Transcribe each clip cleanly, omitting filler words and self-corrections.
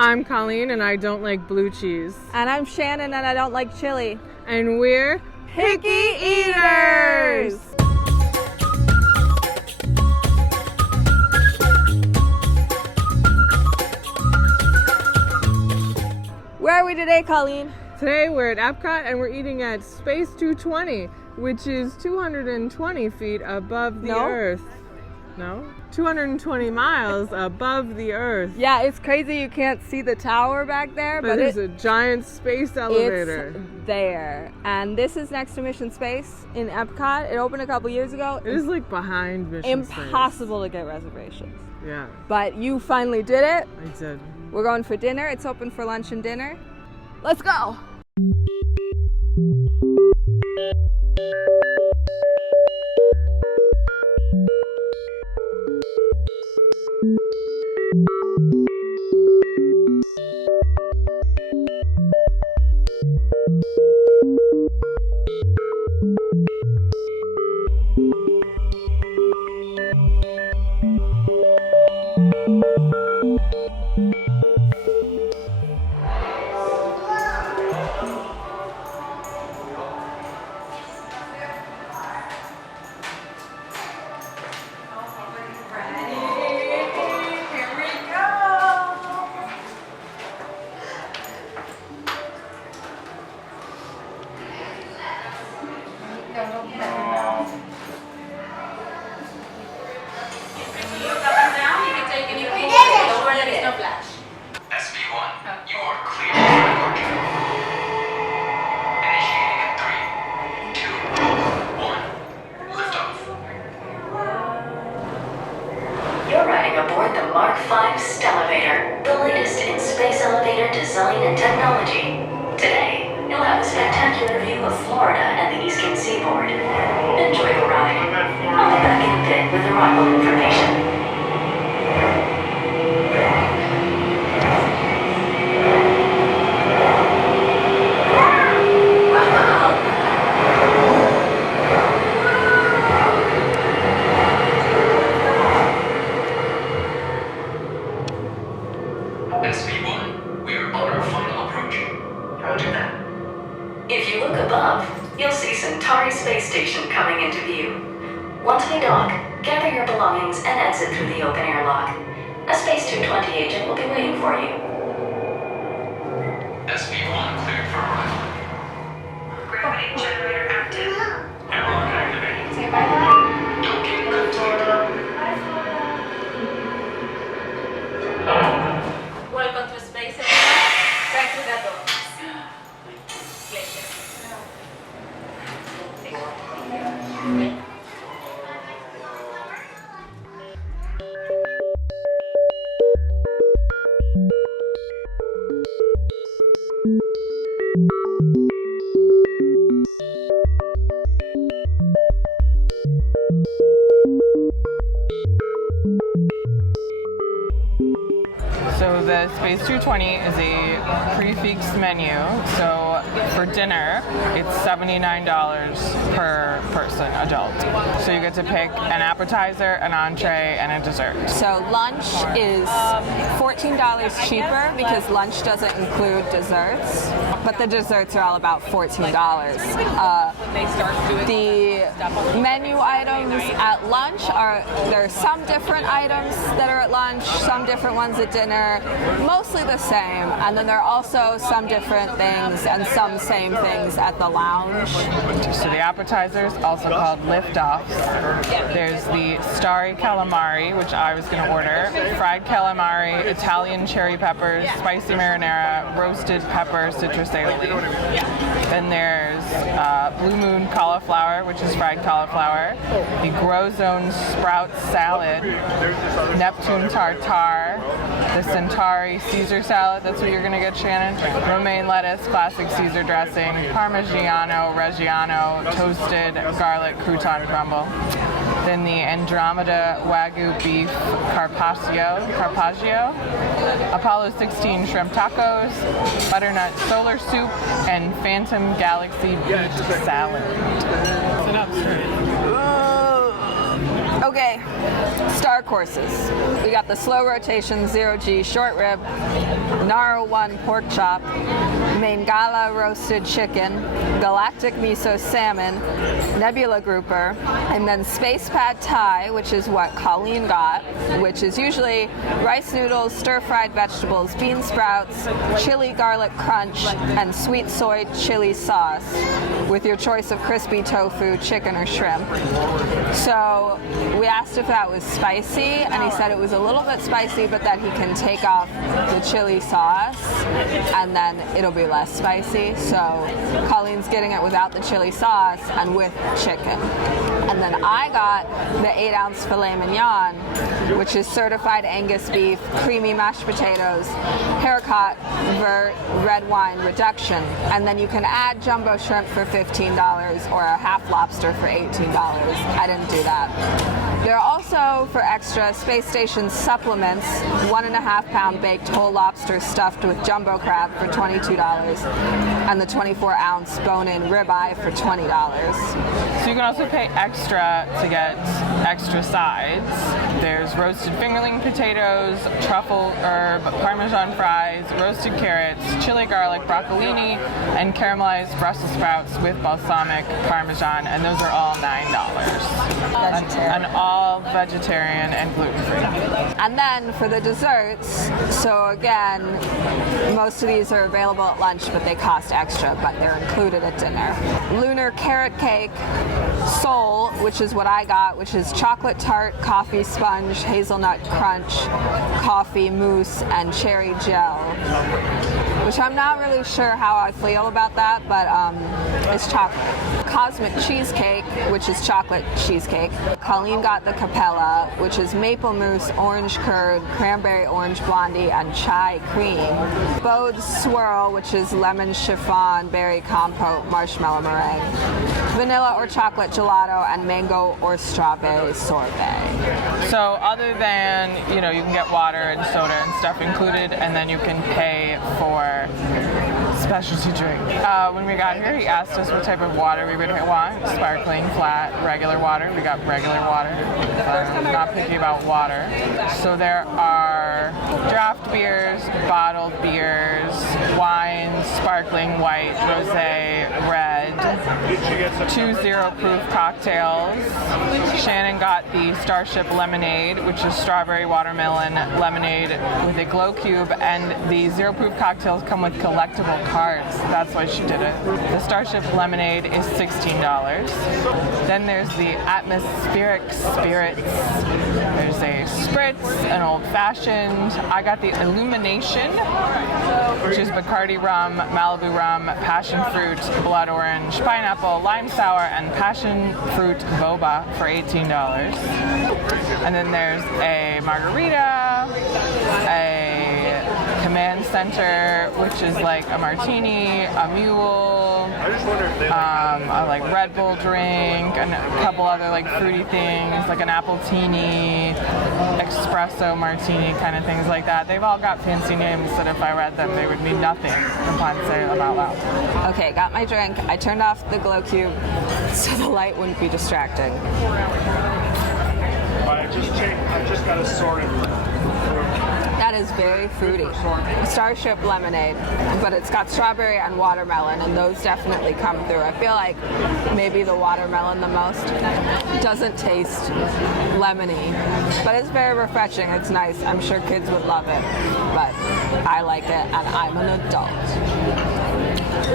I'm Colleen and I don't like blue cheese. And I'm Shannen and I don't like chili. And we're Picky Eaters! Where are we today, Colleen? Today we're at Epcot and we're eating at Space 220, which is 220 feet above the Earth. No? 220 miles above the Earth. Yeah, it's crazy you can't see the tower back there, but there's a giant space elevator. It's there. And this is next to Mission Space in Epcot. It opened a couple years ago. It is like behind Mission Space. Impossible to get reservations. Yeah. But you finally did it. I did. We're going for dinner. It's open for lunch and dinner. Let's go. Design and technology. Today, you'll have a spectacular view of Florida and the Eastern Seaboard. Enjoy the ride. I'll be back in a bit with arrival information. Space station coming into view. Once we dock, gather your belongings and exit through the open air lock. A Space 220 agent will be waiting for you. SV1 cleared for arrival. Gravity generator active. Airlock activated. Say bye. Docking complete. Welcome to Space Epcot. Back to that door. So the Space 220 is a prefix menu. So for dinner, it's $79 per person, adult. So you get to pick an appetizer, an entree, and a dessert. So lunch is $14 cheaper because lunch doesn't include desserts, but the desserts are all about $14. The menu items at lunch there are some different items that are at lunch, some different ones at dinner, mostly the same, and then there are also some different things and some same things at the lounge. So the appetizers, also called liftoffs. There's the starry calamari, which I was going to order, fried calamari, Italian cherry peppers, spicy marinara, roasted pepper, citrus aioli. Then there's Blue Moon cauliflower, which is fried cauliflower, the Grow Zone sprout salad, Neptune tartare, the Centauri Caesar salad, that's what you're going to get, Shannen, romaine lettuce, classic Caesar dressing, Parmigiano Reggiano, toasted garlic crouton crumble. Then the Andromeda Wagyu beef carpaccio, Apollo 16 shrimp tacos, butternut solar soup, and Phantom Galaxy beach salad. Sit up straight. Okay, star courses. We got the slow rotation 0G short rib, Nara 1 pork chop, Mangala roasted chicken, Galactic miso salmon, Nebula grouper, and then space pad Thai, which is what Colleen got, which is usually rice noodles, stir-fried vegetables, bean sprouts, chili garlic crunch, and sweet soy chili sauce with your choice of crispy tofu, chicken, or shrimp. So we asked if that was spicy, and he said it was a little bit spicy, but that he can take off the chili sauce and then it'll be less spicy. So Colleen's getting it without the chili sauce and with chicken. And then I got the 8-ounce filet mignon, which is certified Angus beef, creamy mashed potatoes, haricot, vert, red wine reduction. And then you can add jumbo shrimp for $15 or a half lobster for $18. I didn't do that. There are also, for extra, Space Station supplements, 1.5-pound baked whole lobster stuffed with jumbo crab for $22, and the 24-ounce bone-in ribeye for $20. So you can also pay extra to get extra sides. There's roasted fingerling potatoes, truffle herb, parmesan fries, roasted carrots, chili garlic broccolini, and caramelized Brussels sprouts with balsamic parmesan, and those are all $9. Vegetarian. And all vegetarian and gluten-free. And then for the desserts, so again, most of these are available at lunch, but they cost extra, but they're included at dinner. Lunar carrot cake, Soul, which is what I got, which is chocolate tart, coffee sponge, hazelnut crunch, coffee mousse, and cherry gel. Which I'm not really sure how I feel about that, but it's chocolate. Cosmic cheesecake, which is chocolate cheesecake. Colleen got the Capella, which is maple mousse, orange curd, cranberry orange blondie, and chai cream. Bode's swirl, which is lemon chiffon, berry compote, marshmallow meringue. Vanilla or chocolate gelato, and mango or strawberry sorbet. So other than, you can get water and soda and stuff included, and then you can pay for specialty drink. When we got here, he asked us what type of water we would want. Sparkling, flat, regular water. We got regular water. I'm not picky about water. So there are draft beers, bottled beers, wines, sparkling, white, rosé, red, 2 zero-proof cocktails. Shannen got the Starship Lemonade, which is strawberry watermelon lemonade with a glow cube, and the zero-proof cocktails come with collectible cards. That's why she did it. The Starship Lemonade is $16. Then there's the Atmospheric Spirits. There's a Spritz, an old-fashioned. I got the Illumination, which is Bacardi rum, Malibu rum, passion fruit, blood orange, pineapple, lime sour, and passion fruit boba for $18. And then there's a margarita, a command center, which is like a martini, a mule, a like Red Bull drink, and a couple other like fruity things, like an appletini, espresso martini, kind of things like that. They've all got fancy names that if I read them, they would mean nothing upon saying them out loud. Okay, got my drink. I turned off the glow cube so the light wouldn't be distracting. I just got a sorted. That is very fruity. Starship Lemonade, but it's got strawberry and watermelon, and those definitely come through. I feel like maybe the watermelon the most. Doesn't taste lemony, but it's very refreshing. It's nice. I'm sure kids would love it, but I like it, and I'm an adult.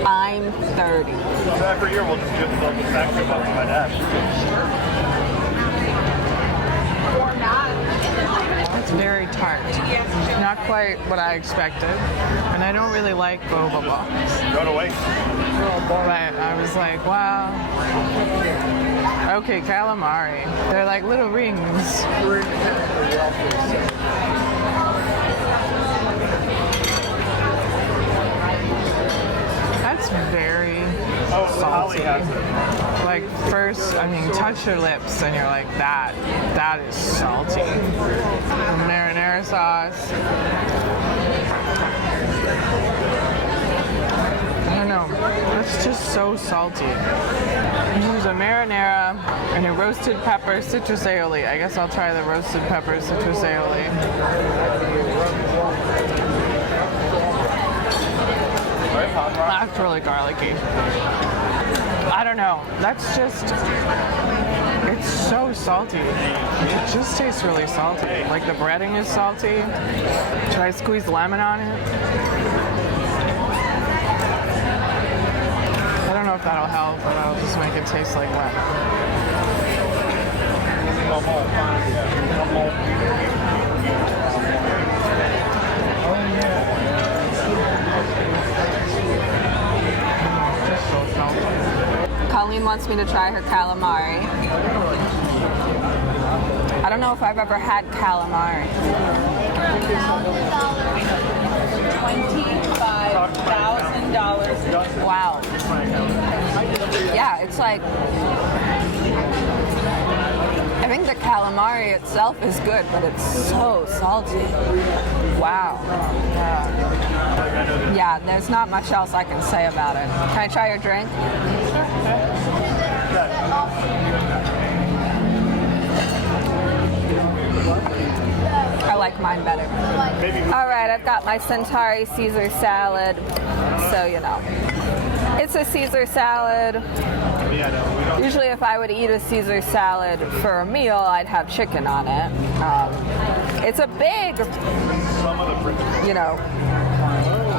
I'm 30. So every year we'll just give the factory about my dad. It's very tart. Not quite what I expected. And I don't really like boba balls. Go to waste. But I was like, wow. Okay, calamari. They're like little rings. That's very salty. Like first, touch your lips and you're like, that is salty. The marinara sauce. I don't know, it's just so salty. There's a marinara and a roasted pepper citrus aioli. I guess I'll try the roasted pepper citrus aioli. That's really garlicky. I don't know. That's just, it's so salty. It just tastes really salty. Like the breading is salty. Should I squeeze lemon on it? I don't know if that'll help, but I'll just make it taste like lemon. Colleen wants me to try her calamari. I don't know if I've ever had calamari. $25,000. Wow. Yeah, it's like, I think the calamari itself is good, but it's so salty. Wow. Yeah, there's not much else I can say about it. Can I try your drink? I like mine better. All right, I've got my Centauri Caesar salad. So, you know, it's a Caesar salad. Usually if I would eat a Caesar salad for a meal, I'd have chicken on it. It's a big, you know,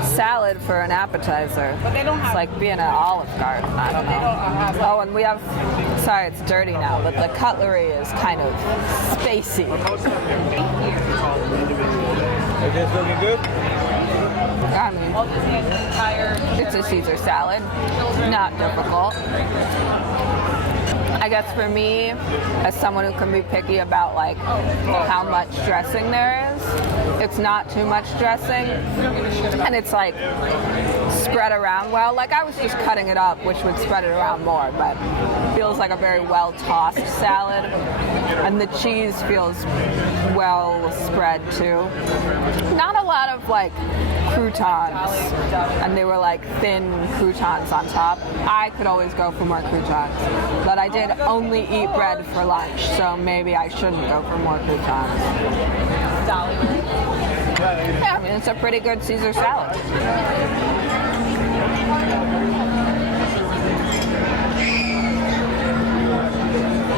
salad for an appetizer. But they don't have, it's like being at Olive Garden. I don't know. Oh, and we have, sorry, it's dirty now, but the cutlery is kind of spacey. Is this looking good? I mean, it's a Caesar salad. Not difficult. I guess for me, as someone who can be picky about like how much dressing there is, it's not too much dressing, and it's like spread around well. Like I was just cutting it up, which would spread it around more, but feels like a very well tossed salad, and the cheese feels well spread too. Not a lot of like croutons, and they were like thin croutons on top. I could always go for more croutons, but I did only eat bread for lunch, so maybe I shouldn't go for more croutons. Yeah, I mean, it's a pretty good Caesar salad.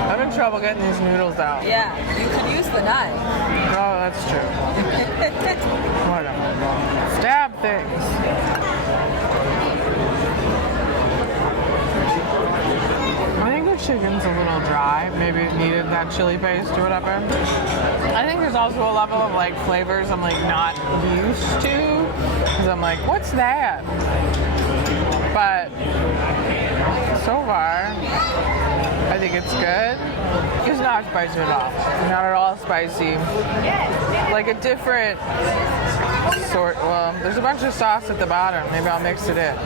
I'm having trouble getting these noodles out. Yeah, you could use the knife. Oh, that's true. Whatever. Stab things. I think the chicken's a little dry. Maybe it needed that chili paste or whatever. I think there's also a level of like flavors I'm like not used to. Because I'm like, what's that? But so far, I think it's good. It's not spicy at all. Not at all spicy. Like a different sort. Well, there's a bunch of sauce at the bottom. Maybe I'll mix it in.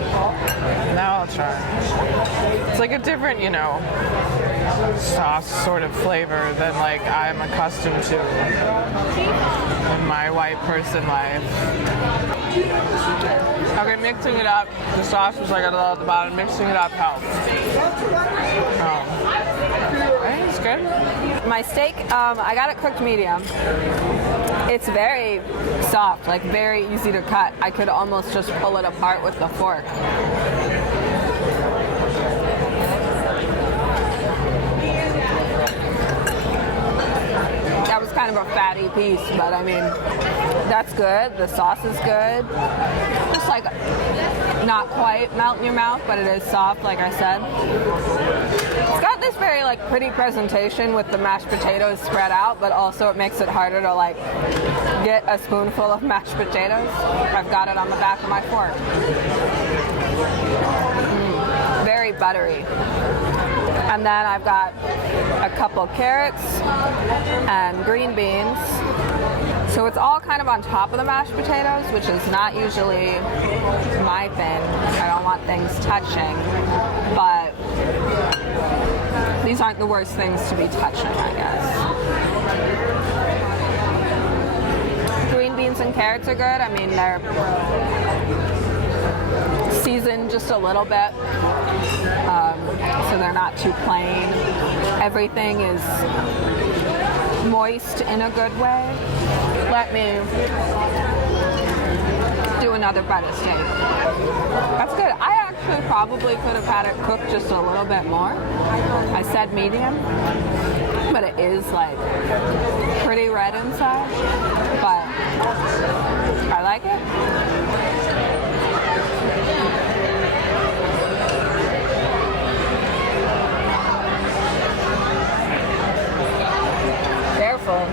Now I'll try. It's like a different, you know, sauce sort of flavor than like I'm accustomed to in my white person life. Okay, mixing it up. The sauce was like at the bottom. Mixing it up helps. I think it's good. My steak, I got it cooked medium. It's very soft, like very easy to cut. I could almost just pull it apart with the fork. That was kind of a fatty piece, but I mean, that's good. The sauce is good. Just like not quite melt in your mouth, but it is soft, like I said. It's got this very like pretty presentation with the mashed potatoes spread out, but also it makes it harder to like get a spoonful of mashed potatoes. I've got it on the back of my fork. Very buttery. And then I've got a couple carrots and green beans. So it's all kind of on top of the mashed potatoes, which is not usually my thing. I don't want things touching, but these aren't the worst things to be touching, I guess. Green beans and carrots are good. I mean, they're seasoned just a little bit. So so they're not too plain. Everything is moist in a good way. Let me do another bite of steak. That's good. I actually probably could have had it cooked just a little bit more. I said medium, but it is like pretty red inside, but I like it. Careful.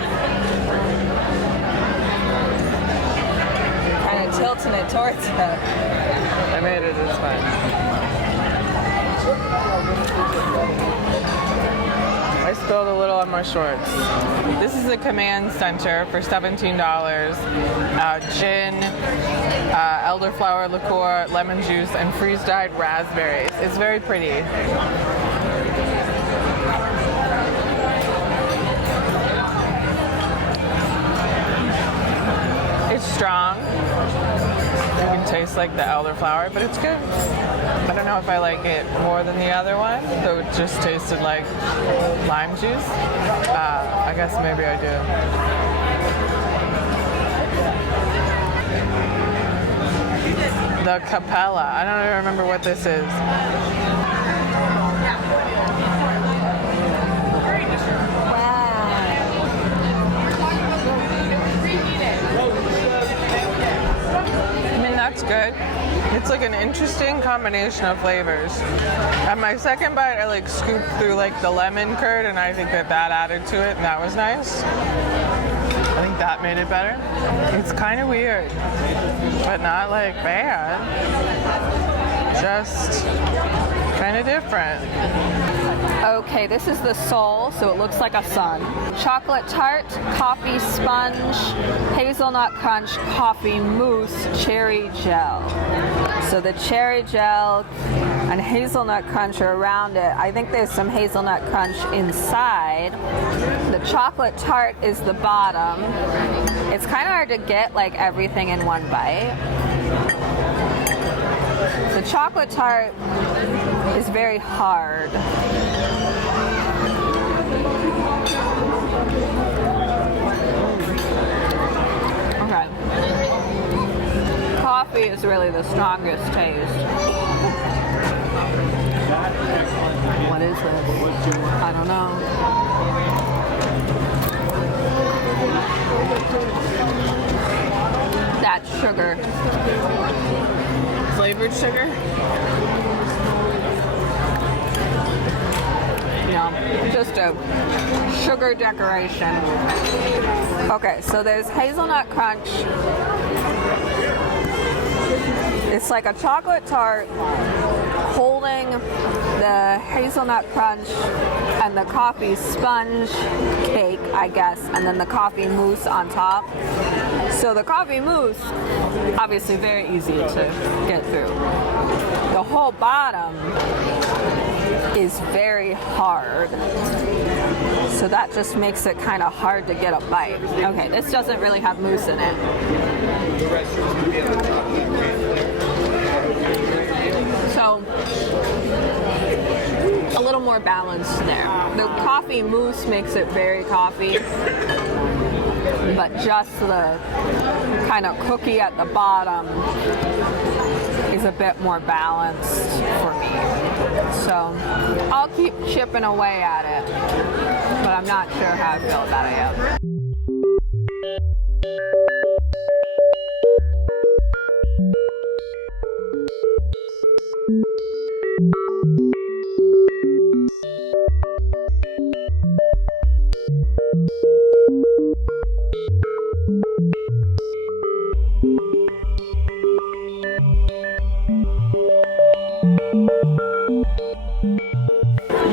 Kind of tilting it towards her. I made it, it's fine. I spilled a little on my shorts. This is the command center for $17. Gin, elderflower liqueur, lemon juice, and freeze-dried raspberries. It's very pretty. It's strong. You can taste like the elderflower, but it's good. I don't know if I like it more than the other one, though it just tasted like lime juice. I guess maybe I do. The Capella. I don't even remember what this is. That's good. It's like an interesting combination of flavors. At my second bite, I like scooped through like the lemon curd, and I think that added to it, and that was nice. I think that made it better. It's kind of weird, but not like bad. Just kind of different. Okay, this is the sole, so it looks like a sun. Chocolate tart, coffee sponge, hazelnut crunch, coffee mousse, cherry gel. So the cherry gel and hazelnut crunch are around it. I think there's some hazelnut crunch inside. The chocolate tart is the bottom. It's kind of hard to get like everything in one bite. The chocolate tart is very hard. Okay. Coffee is really the strongest taste. What is this? I don't know. That's sugar. Flavored sugar? No, just a sugar decoration. Okay, so there's hazelnut crunch. It's like a chocolate tart holding the hazelnut crunch and the coffee sponge cake, I guess, and then the coffee mousse on top. So the coffee mousse, obviously very easy to get through. The whole bottom is very hard. So that just makes it kind of hard to get a bite. Okay, this doesn't really have mousse in it. So, a little more balanced there. The coffee mousse makes it very coffee, but just the kind of cookie at the bottom is a bit more balanced for me. So, I'll keep chipping away at it, but I'm not sure how I feel about it yet.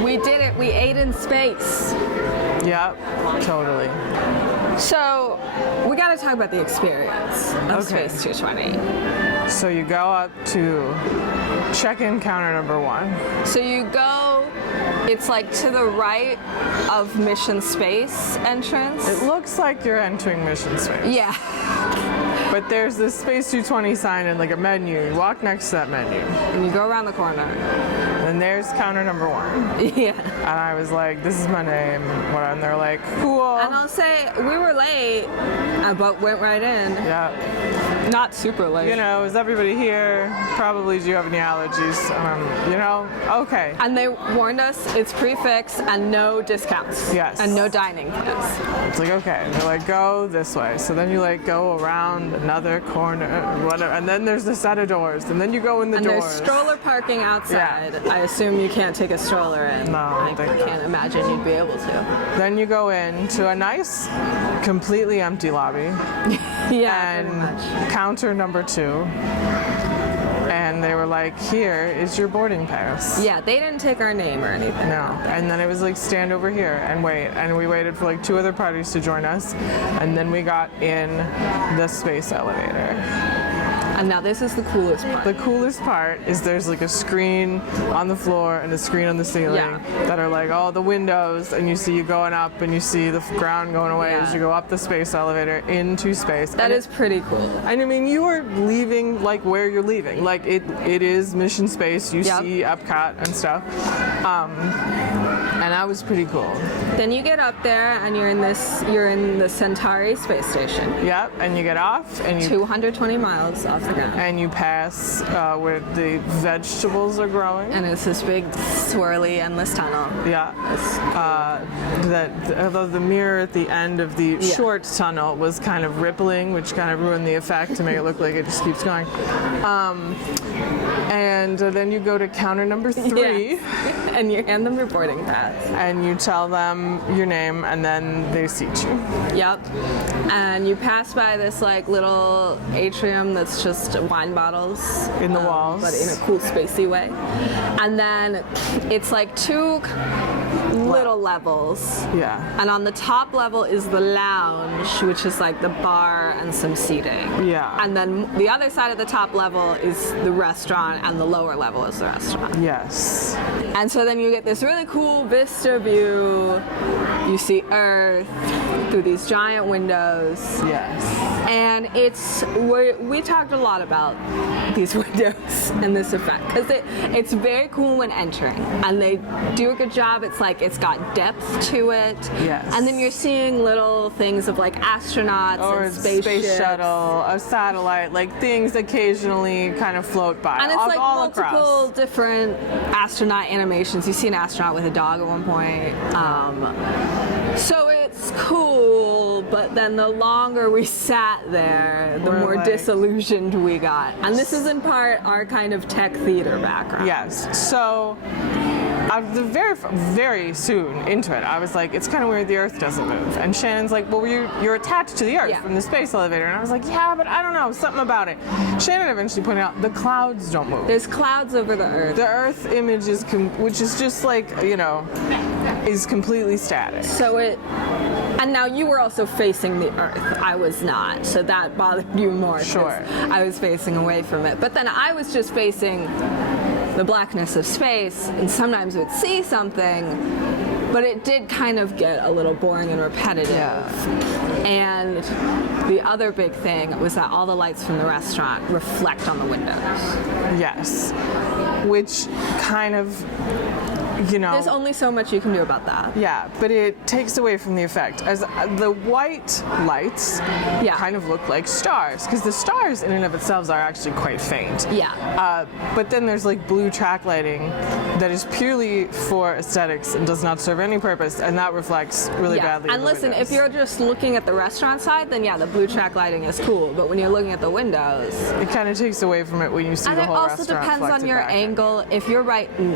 We did it. We ate in space. Yep, totally. So, we got to talk about the experience of Space 220. So you go up to check-in counter number 1. So you go, it's like to the right of Mission Space entrance. It looks like you're entering Mission Space. Yeah. But there's this Space 220 sign and like a menu. You walk next to that menu. And you go around the corner. And there's counter number 1. Yeah. And I was like, this is my name. And they're like, cool. And I'll say, we were late, but went right in. Yeah. Not super late. You know, is everybody here? Probably, do you have any allergies? You know, okay. And they warned us it's prefix and no discounts. Yes. And no dining plans. It's like, okay. They're like, go this way. So then you like go around another corner, whatever. And then there's a set of doors. And then you go in the doors. And there's stroller parking outside. Yeah. I assume you can't take a stroller in. No, I I don't think can't imagine you'd be able to. Then you go into a nice, completely empty lobby. Yeah, and pretty much. counter number 2. And they were like, here is your boarding pass. Yeah, they didn't take our name or anything. No. And then it was like, stand over here and wait. And we waited for like 2 other parties to join us. And then we got in the space elevator. And now this is the coolest part. The coolest part is there's like a screen on the floor and a screen on the ceiling that are like all the windows, and you see you going up and you see the ground going away as you go up the space elevator into space. That is pretty cool. And I mean, you are leaving like where you're leaving. Like it is mission space. You see Epcot and stuff. And that was pretty cool. Then you get up there and you're in the Centauri space station. Yep, and you get off and you 220 miles off the ground. and you pass where the vegetables are growing. And it's this big swirly endless tunnel. Yeah. Although the mirror at the end of the short tunnel was kind of rippling, which kind of ruined the effect to make it look like it just keeps going. And then you go to counter number 3. Yes. And you hand them your boarding pass. And you tell them your name, and then they seat you. Yep. And you pass by this like little atrium that's just wine bottles In the walls. but in a cool spacey way. And then it's like 2 little levels. Yeah. And on the top level is the lounge, which is like the bar and some seating. Yeah. And then the other side of the top level is the restaurant, and the lower level is the restaurant. Yes. And so then you get this really cool vista view. You see Earth through these giant windows. Yes. And we talked a lot about these windows and this effect, because it's very cool when entering, and they do a good job. It's like it's got depth to it. Yes. And then you're seeing little things of like astronauts Or and a spaceships. space shuttle, a satellite, like things occasionally kind of float by. And it's like all multiple across. different astronaut animations. You see an astronaut with a dog at one point. So it's cool, but then the longer we sat there, the We're more like- disillusioned we got. And this is in part our kind of tech theater background. Yes. So, very soon into it, I was like, it's kind of weird the Earth doesn't move. And Shannon's like, well, you're attached to the Earth from the space elevator. And I was like, yeah, but I don't know, something about it. Shannon eventually pointed out the clouds don't move. There's clouds over the Earth. The Earth image is, which is just like, is completely static. So and now you were also facing the Earth. I was not, so that bothered you more. 'cause Sure. I was facing away from it. But then I was just facing the blackness of space, and sometimes would see something, but it did kind of get a little boring and repetitive. And the other big thing was that all the lights from the restaurant reflect on the windows. Yes. Which kind of, There's only so much you can do about that. Yeah, but it takes away from the effect. As the white lights kind of look like stars, because the stars in and of themselves are actually quite faint. Yeah. But then there's like blue track lighting that is purely for aesthetics and does not serve any purpose, and that reflects really badly. And listen, if you're just looking at the restaurant side, then the blue track lighting is cool. But when you're looking at the windows, it kind of takes away from it when you see the whole restaurant. And it also depends on your angle. If you're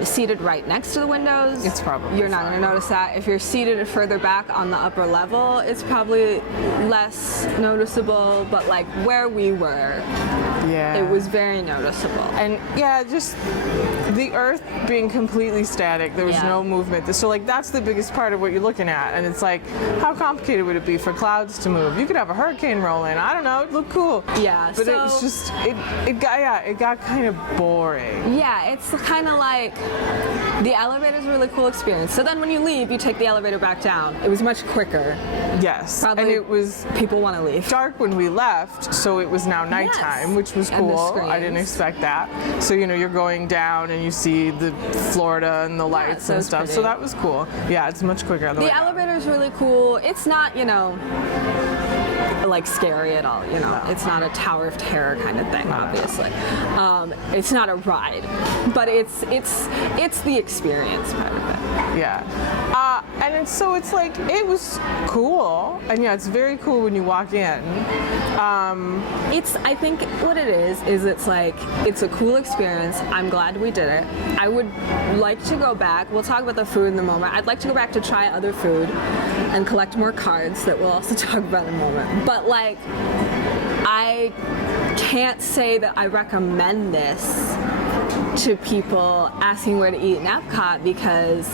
seated right next to the windows, it's probably you're not going to notice that. If you're seated further back on the upper level, it's probably less noticeable. But like where we were, Yeah. It was very noticeable. And yeah, just the earth being completely static. There was Yeah. no movement. So like that's the biggest part of what you're looking at. And it's like, how complicated would it be for clouds to move? You could have a hurricane roll in. I don't know. It looked cool. Yeah. But so, it was just it got kind of boring. Yeah, it's kind of like the elevator's a really cool experience. So then when you leave, you take the elevator back down. It was much quicker. Yes. Probably and it was people want to leave. dark when we left, so it was now nighttime, Yes. which was And the cool. screens. I didn't expect that. So you're going down and you see the Florida and the lights so and it's stuff. pretty. So that was cool. Yeah, it's much quicker on the way The down. elevator is really cool. It's not, like scary at all. It's not a Tower of Terror kind of thing, obviously. It's not a ride, but it's the experience part of it. Yeah. And it's like it was cool, and yeah, it's very cool when you walk in. I think what it is it's like it's a cool experience. I'm glad we did it. I would like to go back. We'll talk about the food in a moment. I'd like to go back to try other food and collect more cards that we'll also talk about in a moment. But like, I can't say that I recommend this to people asking where to eat in Epcot because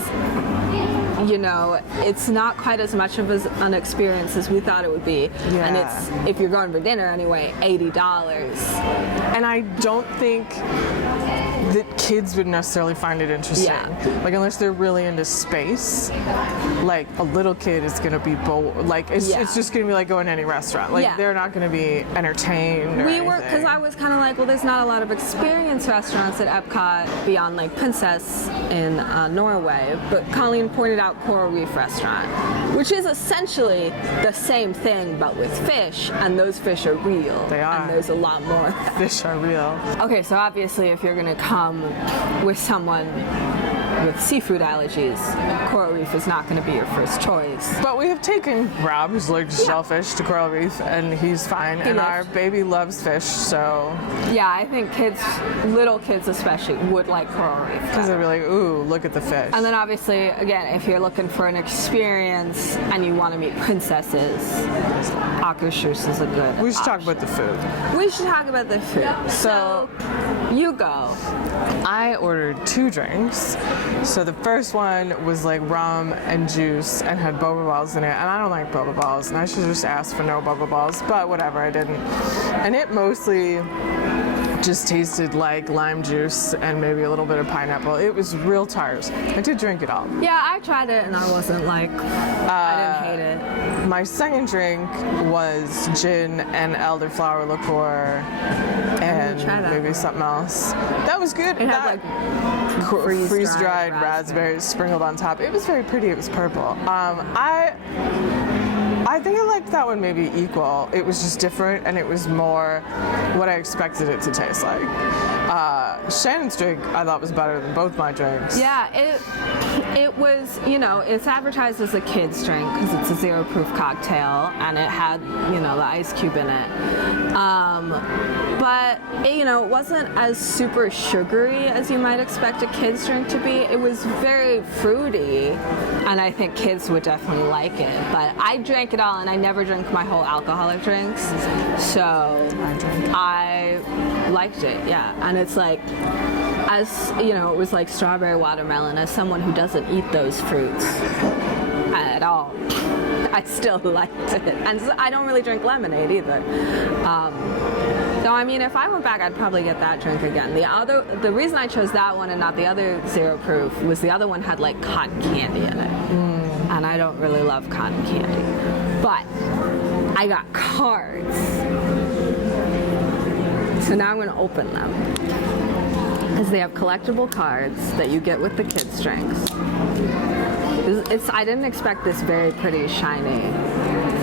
it's not quite as much of an experience as we thought it would be. Yeah. And it's, if you're going for dinner anyway, $80. And I don't think that kids would necessarily find it interesting. Yeah. Like unless they're really into space, like a little kid is gonna be it's just gonna be like going to any restaurant. Like they're not gonna be entertained. We were, because I was kind of like, well, there's not a lot of experience restaurants at Epcot beyond like Princess in Norway, but Colleen pointed out Coral Reef Restaurant, which is essentially the same thing but with fish, and those fish are real. They are. And there's a lot more. Fish are real. Okay, so obviously if you're gonna come with someone with seafood allergies, Coral Reef is not going to be your first choice. But we have taken Rob, who's allergic to shellfish, to Coral Reef, and he's fine. And our baby loves fish, so. Yeah, I think little kids especially, would like Coral Reef. Because they'll be like, ooh, look at the fish. And then obviously, again, if you're looking for an experience and you want to meet princesses, Akershus is a good We should talk option. about the food. We should talk about the food. So, you go. I ordered 2 drinks. So the first one was like rum and juice and had boba balls in it, and I don't like boba balls, and I should have just asked for no boba balls, but whatever, I didn't. And it mostly just tasted like lime juice and maybe a little bit of pineapple. It was real tart. I did drink it all. Yeah, I tried it and I wasn't like, I didn't hate it. My second drink was gin and elderflower liqueur and try that maybe one. something else. That was good. It had like freeze-dried raspberries sprinkled on top. It was very pretty. It was purple. I think I liked that one maybe equal. It was just different, and it was more what I expected it to taste like. Shannen's drink I thought was better than both my drinks. Yeah, it was, it's advertised as a kid's drink because it's a 0 proof cocktail and it had, the ice cube in it. But, it wasn't as super sugary as you might expect a kid's drink to be. It was very fruity, and I think kids would definitely like it. But I drank it all, and I never drink my whole alcoholic drinks, so I liked it, yeah. And it's like, as it was like strawberry watermelon. As someone who doesn't eat those fruits at all, I still liked it. And so I don't really drink lemonade either. So I mean, if I went back, I'd probably get that drink again. The reason I chose that one and not the other 0 proof was the other one had like cotton candy in it, and I don't really love cotton candy. But I got cards, so now I'm going to open them. Because they have collectible cards that you get with the kids' drinks. I didn't expect this very pretty, shiny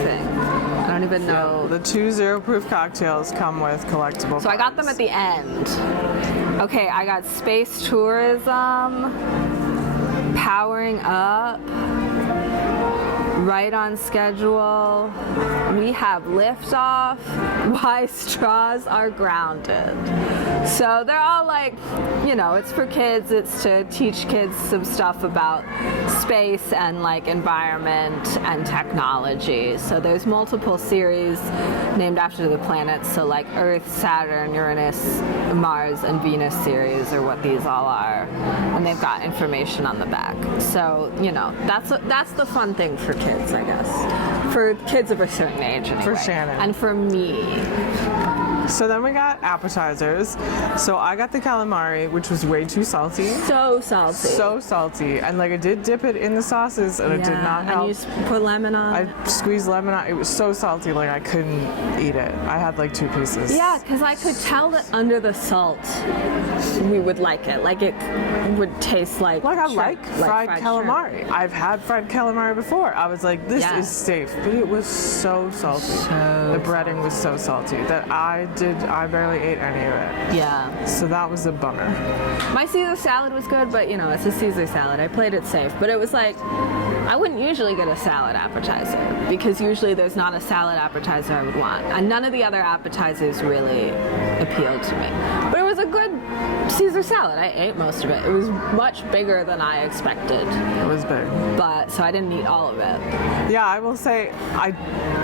thing. I don't even know. The 2 0 proof cocktails come with collectible So I got them at the end. Okay, I got Space Tourism, Powering Up, Right on Schedule. We have Liftoff, Why Straws Are Grounded. So they're all like like, you know, it's for kids. It's to teach kids some stuff about space and like environment and technology. So there's multiple series named after the planets. So like Earth, Saturn, Uranus, Mars, and Venus series are what these all are. And they've got information on the back. So, you know, that's the fun thing for kids, I guess. For kids of a certain age, anyway. For Shannen. And for me. So then we got appetizers. So I got the calamari, which was way too salty. So salty. So salty. And like I did dip it in the sauces and it did not help. And you put lemon on. I squeezed lemon on. It was so salty, like I couldn't eat it. I had like 2 pieces. Yeah, because I could tell that under the salt, we would like it. Like it would taste like I shrimp, like fried calamari. Shrimp. I've had fried calamari before. I was like, this is safe. But it was so salty. The breading was so salty that I barely ate any of it. Yeah. So that was a bummer. My Caesar salad was good, but you know, it's a Caesar salad. I played it safe. But it was like, I wouldn't usually get a salad appetizer because usually there's not a salad appetizer I would want. And none of the other appetizers really appealed to me. But it was a good Caesar salad. I ate most of it. It was much bigger than I expected. It was big. But, so I didn't eat all of it. Yeah, I will say,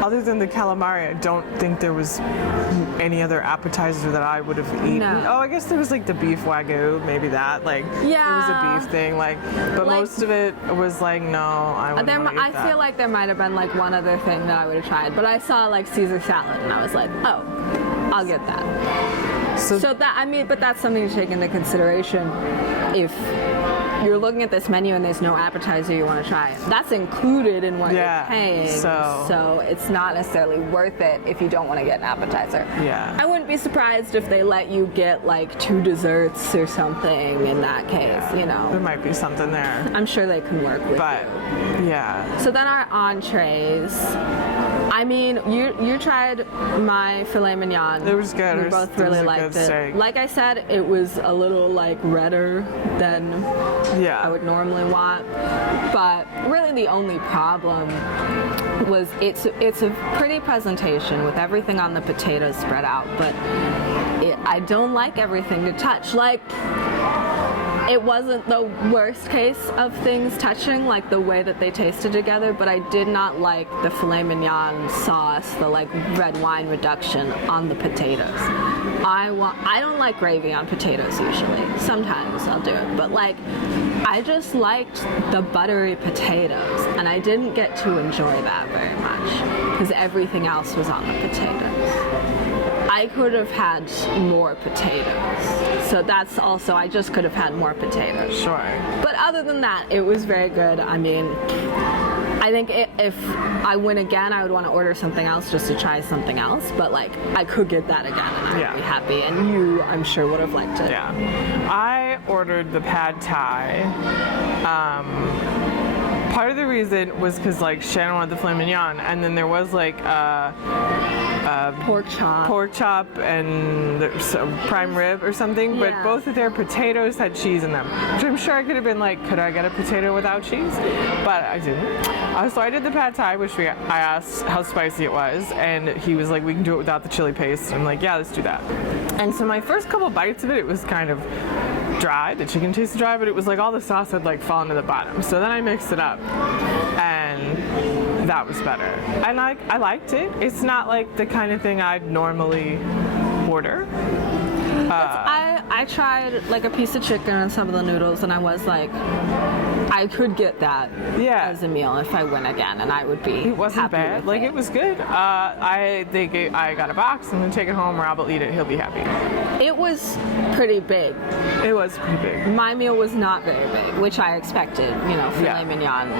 other than the calamari, I don't think there was any other appetizer that I would have eaten. No. Oh, I guess there was like the beef wagyu, maybe that. Like, Yeah. there was a beef thing. Like, but Like- most of it was like, no, I wouldn't want to eat I that. feel like there might have been like one other thing that I would have tried, but I saw like Caesar salad and I was like, oh, I'll get that. So that, I mean, but that's something to take into consideration if you're looking at this menu and there's no appetizer you want to try. That's included in what you're paying. So it's not necessarily worth it if you don't want to get an appetizer. Yeah. I wouldn't be surprised if they let you get like 2 desserts or something in that case, you know. There might be something there. I'm sure they can work with But, you. yeah. So then our entrees. I mean, you tried my filet mignon. It was good. We It was- both it was really a liked good it. steak. Like I said, it was a little like redder than I would normally want. But really the only problem was it's a pretty presentation with everything on the potatoes spread out, but I don't like everything to touch. Like, it wasn't the worst case of things touching, like the way that they tasted together, but I did not like the filet mignon sauce, the like red wine reduction on the potatoes. I don't like gravy on potatoes usually. Sometimes I'll do it, but like I just liked the buttery potatoes, and I didn't get to enjoy that very much because everything else was on the potatoes. I could have had more potatoes. So that's also, I just could have had more potatoes. Sure. But other than that, it was very good. I mean, I think if I went again, I would want to order something else just to try something else. But like, I could get that again and I would be happy. And you, I'm sure, would have liked it. Yeah. I ordered the pad thai. Part of the reason was because like Shannen wanted the filet mignon, and then there was like pork chop and prime rib or something, but both of their potatoes had cheese in them, which I'm sure I could have been like, could I get a potato without cheese? But I didn't. So I did the pad thai, which I asked how spicy it was, and he was like, we can do it without the chili paste. I'm like, yeah, let's do that. And so my first couple bites of it, it was kind of dry. The chicken tasted dry, but it was like all the sauce had like fallen to the bottom. So then I mixed it up, and that was better. And I liked it. It's not like the kind of thing I'd normally order. I tried like a piece of chicken and some of the noodles, and I was like, I could get that as a meal if I went again, and I would be. It wasn't happy bad. with Like it was good. I got a box. I'm gonna take it home. Rob will eat it. He'll be happy. It was pretty big. It was pretty big. My meal was not very big, which I expected. You know, filet mignon.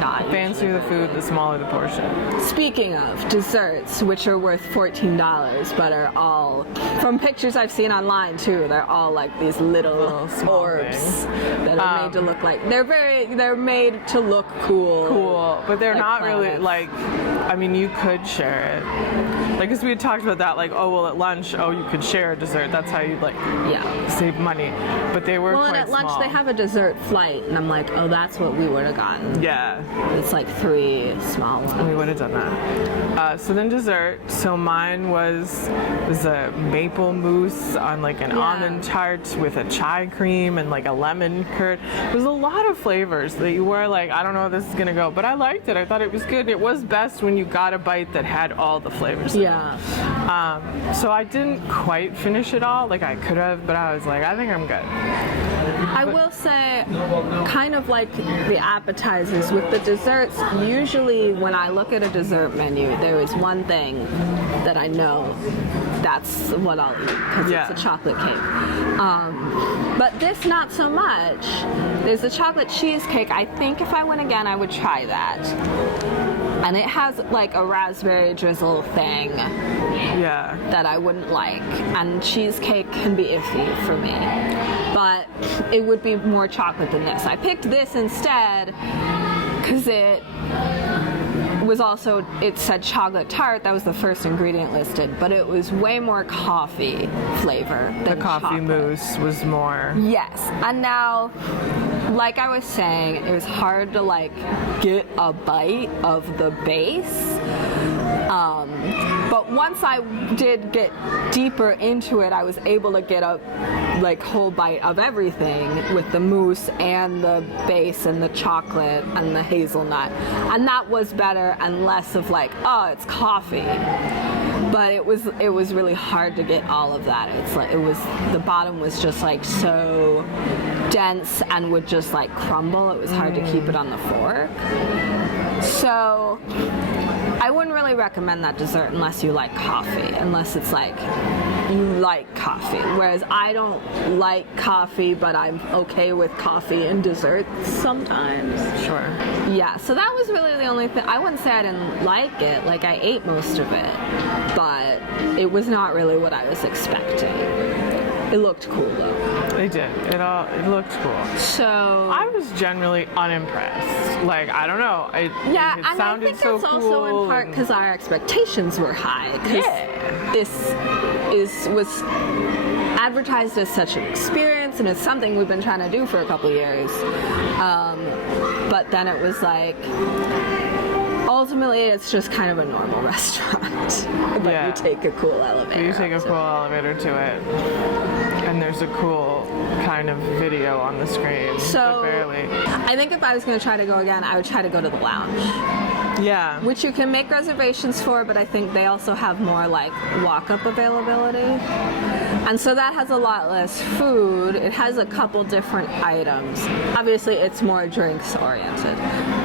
Not the fancier the food, the smaller the portion. Speaking of desserts, which are worth $14, but are all, from pictures I've seen online too, they're all like these little orbs that are made to look like they're made to look cool, but they're like not really planets. like, I mean, you could share it. Like, because we had talked about that, like, oh, well, at lunch, oh, you could share a dessert. That's how you, like, save money. But they were Well, quite and at lunch small. they have a dessert flight, and I'm like, oh, that's what we would have gotten. Yeah. It's like 3 small ones. We would have done that. So then dessert. So mine was a maple mousse on like an almond tart with a chai cream and like a lemon curd. It was a lot of flavors that you were like, I don't know how this is gonna go, but I liked it. I thought it was good. It was best when you got a bite that had all the flavors. Yeah. So I didn't quite finish it all. Like I could have, but I was like, I think I'm good. I will say, kind of like the appetizers with the desserts, usually when I look at a dessert menu, there is one thing that I know that's what I'll eat, because it's a chocolate cake. But this, not so much. There's a chocolate cheesecake. I think if I went again, I would try that. And it has like a raspberry drizzle thing that I wouldn't like. And cheesecake can be iffy for me. But it would be more chocolate than this. I picked this instead because it was also, it said chocolate tart. That was the first ingredient listed. But it was way more coffee flavor than the coffee chocolate. mousse was more. Yes. And now, like I was saying, it was hard to like get a bite of the base. But once I did get deeper into it, I was able to get a like whole bite of everything with the mousse and the base and the chocolate and the hazelnut. And that was better and less of like, oh, it's coffee. But it was really hard to get all of that. It's like the bottom was just like so dense and would just like crumble. It was hard to keep it on the fork. So I wouldn't really recommend that dessert unless you like coffee, unless it's like you like coffee. Whereas I don't like coffee, but I'm okay with coffee and desserts sometimes. Sure. Yeah, so that was really the only thing. I wouldn't say I didn't like it. Like I ate most of it, but it was not really what I was expecting. It looked cool though. They did. It looked cool. So I was generally unimpressed. Like, I don't know. It and I sounded think so that's cool. also in part because our expectations were high. This was advertised as such an experience, and it's something we've been trying to do for a couple years. But then it was like, ultimately, it's just kind of a normal restaurant. But you take a cool elevator. You take a cool elevator to it. And there's a cool kind of video on the screen. So, but barely. I think if I was going to try to go again, I would try to go to the lounge. Yeah. Which you can make reservations for, but I think they also have more like walk-up availability. And so that has a lot less food. It has a couple different items. Obviously, it's more drinks oriented.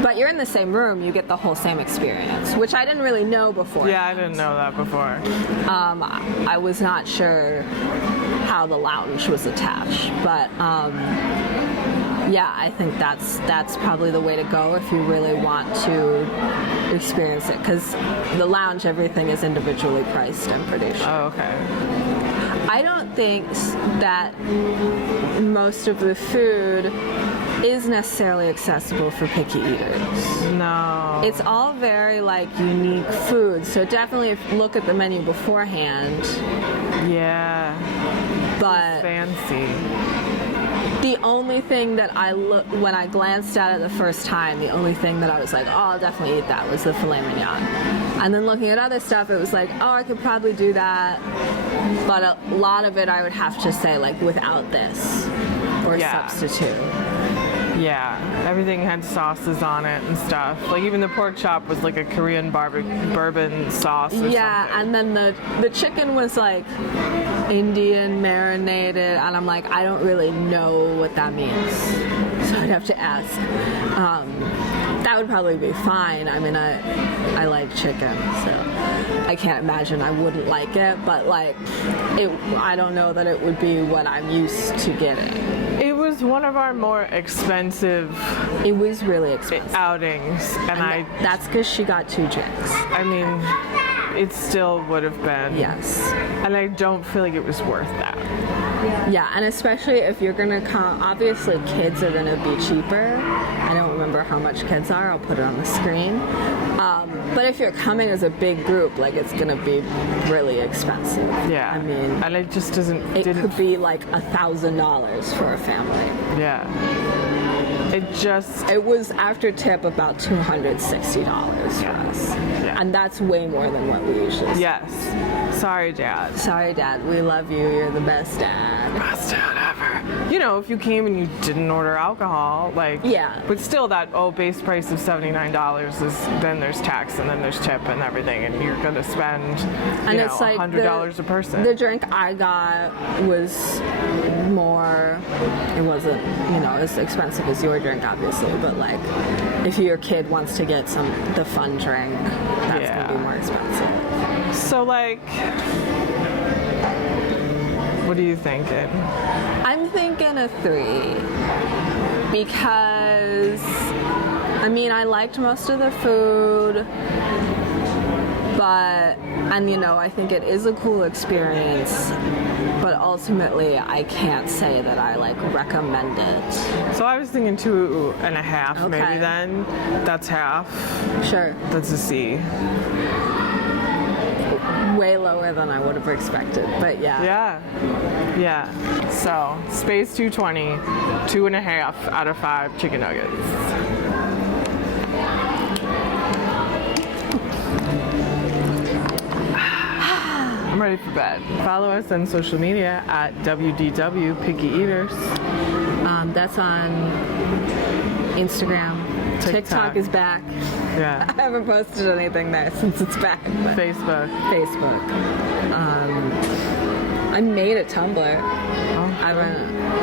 But you're in the same room, you get the whole same experience, which I didn't really know before. Yeah, I didn't know that before. I was not sure how the lounge was attached, but yeah, I think that's probably the way to go if you really want to experience it, because the lounge, everything is individually priced, I'm pretty sure. Oh, okay. I don't think that most of the food is necessarily accessible for picky eaters. No. It's all very like unique food, so definitely look at the menu beforehand. Yeah. But Fancy. the only thing that when I glanced at it the first time, the only thing that I was like, oh, I'll definitely eat that was the filet mignon. And then looking at other stuff, it was like, oh, I could probably do that. But a lot of it I would have to say like without this or substitute. Yeah, everything had sauces on it and stuff. Like even the pork chop was like a Korean bourbon sauce or something. And then the chicken was like Indian marinated, and I'm like, I don't really know what that means, so I'd have to ask. That would probably be fine. I mean, I like chicken, so I can't imagine I wouldn't like it, but like, I don't know that it would be what I'm used to getting. It was one of our more expensive. It was really expensive outings, and that's because she got 2 drinks. I mean, it still would have been. Yes. And I don't feel like it was worth that. Yeah, and especially if you're gonna come, obviously kids are gonna be cheaper. I don't remember how much kids are, I'll put it on the screen. But if you're coming as a big group, like it's gonna be really expensive. Yeah. I mean, and it just it could be like $1,000 for a family. Yeah. It was after tip about $260 for us. Yeah. And that's way more than what we usually spend. Yes. Sorry, Dad. Sorry, Dad. We love you. You're the best dad. Best dad ever. You know, if you came and you didn't order alcohol, like, yeah. But still, that base price of $79 is then there's tax and then there's tip and everything, and you're gonna spend it's like $100 a person. The drink I got was more. It wasn't as expensive as your drink, obviously, but like if your kid wants to get the fun drink, that's gonna be more expensive. So like, what are you thinking? I'm thinking a 3 because I liked most of the food, but I think it is a cool experience, but ultimately I can't say that I recommend it. So I was thinking 2.5 Okay. maybe then. That's half. Sure. That's a C. Way lower than I would have expected, but yeah. Yeah. So Space 220, 2.5 out of 5 chicken nuggets. I'm ready for bed. Follow us on social media at WDW Picky Eaters. That's on Instagram. TikTok is back. Yeah. I haven't posted anything there since it's back. But Facebook. I made a Tumblr.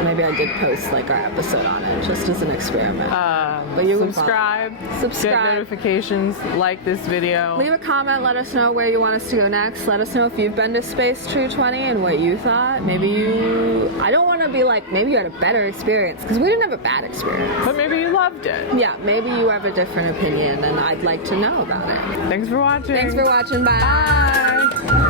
Maybe I did post our episode on it just as an experiment. But you subscribe, get notifications, like this video. Leave a comment, let us know where you want us to go next. Let us know if you've been to Space 220 and what you thought. I don't want to be maybe you had a better experience, because we didn't have a bad experience. But maybe you loved it. Yeah, maybe you have a different opinion and I'd like to know about it. Thanks for watching. Bye.